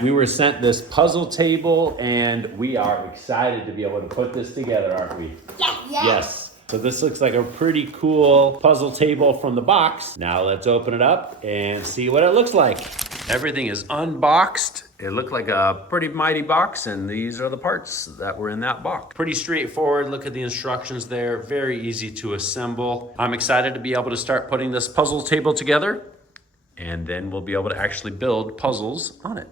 We were sent this puzzle table and we are excited to be able to put this together, aren't we? Yes. So this looks like a pretty cool puzzle table from the box. Now let's open it up and see what it looks like. Everything is unboxed. It looked like a pretty mighty box, and these are the parts that were in that box. Pretty straightforward. Look at the instructions there. Very easy to assemble. I'm excited to be able to start putting this puzzle table together, and then we'll be able to actually build puzzles on it.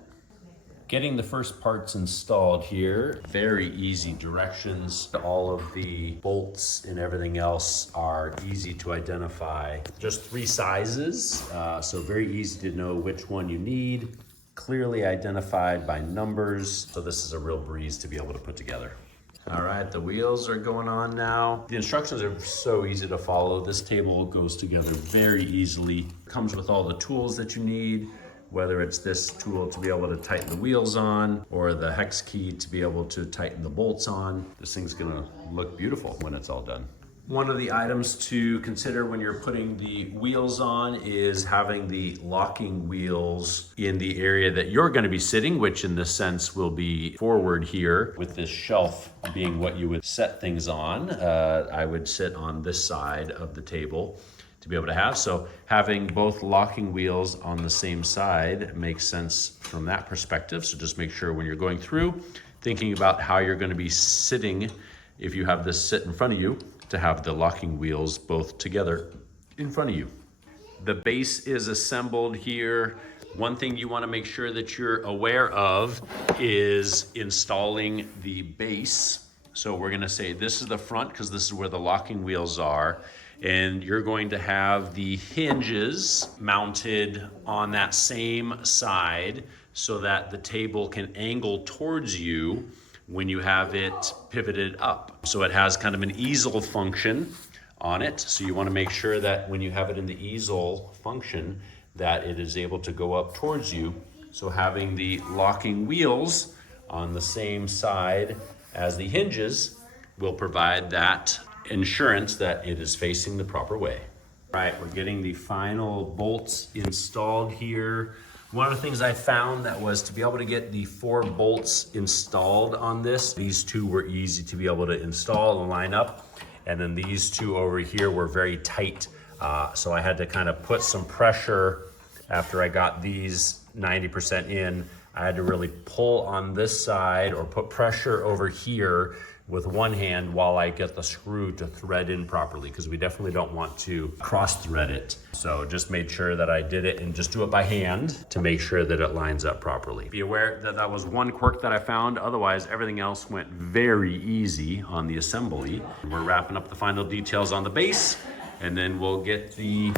Getting the first parts installed here, very easy directions. All of the bolts and everything else are easy to identify. Just 3 sizes, so very easy to know which one you need. Clearly identified by numbers, so this is a real breeze to be able to put together. All right, the wheels are going on now. The instructions are so easy to follow. This table goes together very easily. Comes with all the tools that you need, whether it's this tool to be able to tighten the wheels on or the hex key to be able to tighten the bolts on. This thing's gonna look beautiful when it's all done. One of the items to consider when you're putting the wheels on is having the locking wheels in the area that you're gonna be sitting, which in this sense will be forward here, with this shelf being what you would set things on. I would sit on this side of the table to be able to have. So having both locking wheels on the same side makes sense from that perspective. So just make sure when you're going through, thinking about how you're going to be sitting, if you have this sit in front of you, to have the locking wheels both together in front of you. The base is assembled here. One thing you want to make sure that you're aware of is installing the base. So we're going to say this is the front because this is where the locking wheels are. And you're going to have the hinges mounted on that same side so that the table can angle towards you when you have it pivoted up. So it has kind of an easel function on it. So you want to make sure that when you have it in the easel function, that it is able to go up towards you. So having the locking wheels on the same side as the hinges will provide that insurance that it is facing the proper way. All right, we're getting the final bolts installed here. One of the things I found that was to be able to get the 4 bolts installed on this, these 2 were easy to be able to install and line up. And then these 2 over here were very tight. So I had to kind of put some pressure after I got these 90% in. I had to really pull on this side or put pressure over here with one hand while I get the screw to thread in properly, because we definitely don't want to cross thread it. So just made sure that I did it and just do it by hand to make sure that it lines up properly. Be aware that that was one quirk that I found. Otherwise, everything else went very easy on the assembly. We're wrapping up the final details on the base, and then we'll get the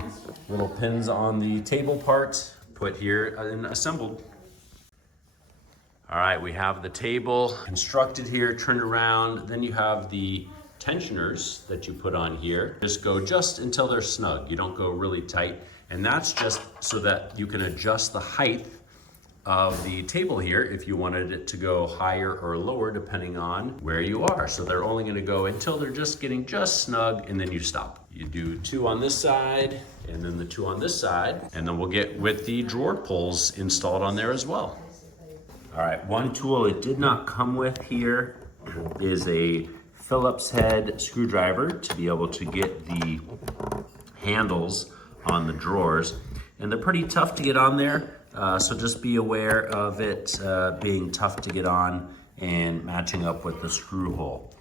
little pins on the table part put here and assembled. All right, we have the table constructed here, turned around. Then you have the tensioners that you put on here. Just go just until they're snug. You don't go really tight. And that's just so that you can adjust the height of the table here if you wanted it to go higher or lower depending on where you are. So they're only gonna go until they're just getting just snug, and then you stop. You do 2 on this side and then the 2 on this side, and then we'll get with the drawer pulls installed on there as well. All right, one tool it did not come with here is a Phillips head screwdriver to be able to get the handles on the drawers. And they're pretty tough to get on there, so just be aware of it being tough to get on and matching up with the screw hole.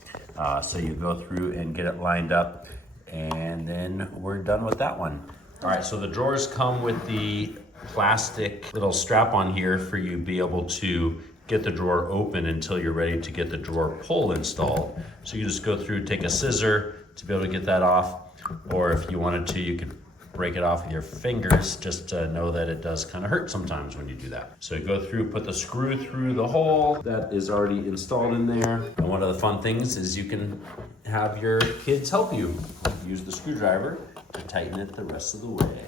So you go through and get it lined up, and then we're done with that one. All right, so the drawers come with the plastic little strap on here for you to be able to get the drawer open until you're ready to get the drawer pull installed. So you just go through, take a scissor to be able to get that off, or if you wanted to, you could break it off with your fingers, just to know that it does kind of hurt sometimes when you do that. So you go through, put the screw through the hole that is already installed in there. And one of the fun things is you can have your kids help you use the screwdriver to tighten it the rest of the way.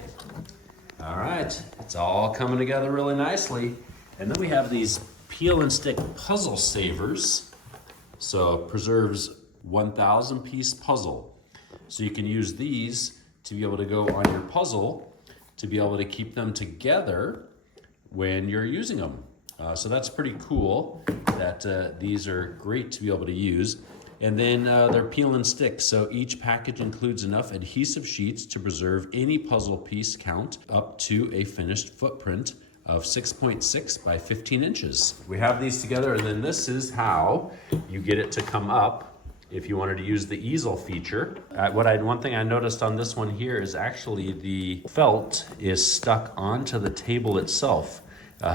All right, it's all coming together really nicely. And then we have these peel and stick puzzle savers. So it preserves 1,000 piece puzzle. So you can use these to be able to go on your puzzle, to be able to keep them together when you're using them. So that's pretty cool that these are great to be able to use. And then they're peel and stick. So each package includes enough adhesive sheets to preserve any puzzle piece count up to a finished footprint of 6.6 by 15 inches. We have these together, and then this is how you get it to come up if you wanted to use the easel feature. One thing I noticed on this one here is actually the felt is stuck onto the table itself.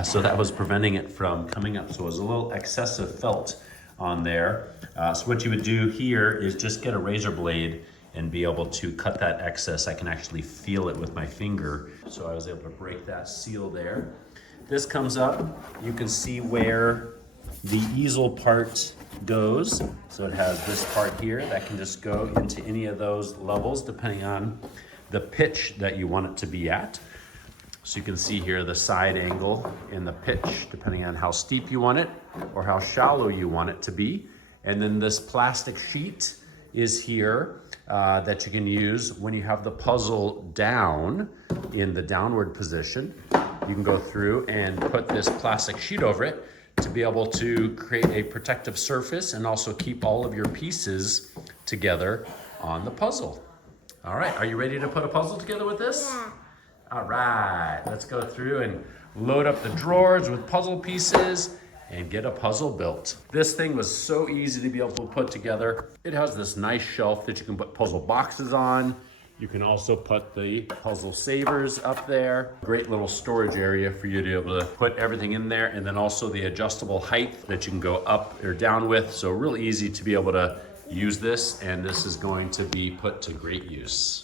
So that was preventing it from coming up. So it was a little excessive felt on there. So what you would do here is just get a razor blade and be able to cut that excess. I can actually feel it with my finger. So I was able to break that seal there. This comes up, you can see where the easel part goes. So it has this part here that can just go into any of those levels depending on the pitch that you want it to be at. So you can see here the side angle and the pitch depending on how steep you want it or how shallow you want it to be. And then this plastic sheet is here that you can use when you have the puzzle down in the downward position. You can go through and put this plastic sheet over it to be able to create a protective surface and also keep all of your pieces together on the puzzle. All right, are you ready to put a puzzle together with this? Yeah. All right, let's go through and load up the drawers with puzzle pieces and get a puzzle built. This thing was so easy to be able to put together. It has this nice shelf that you can put puzzle boxes on. You can also put the puzzle savers up there. Great little storage area for you to be able to put everything in there, and then also the adjustable height that you can go up or down with. So real easy to be able to use this, and this is going to be put to great use.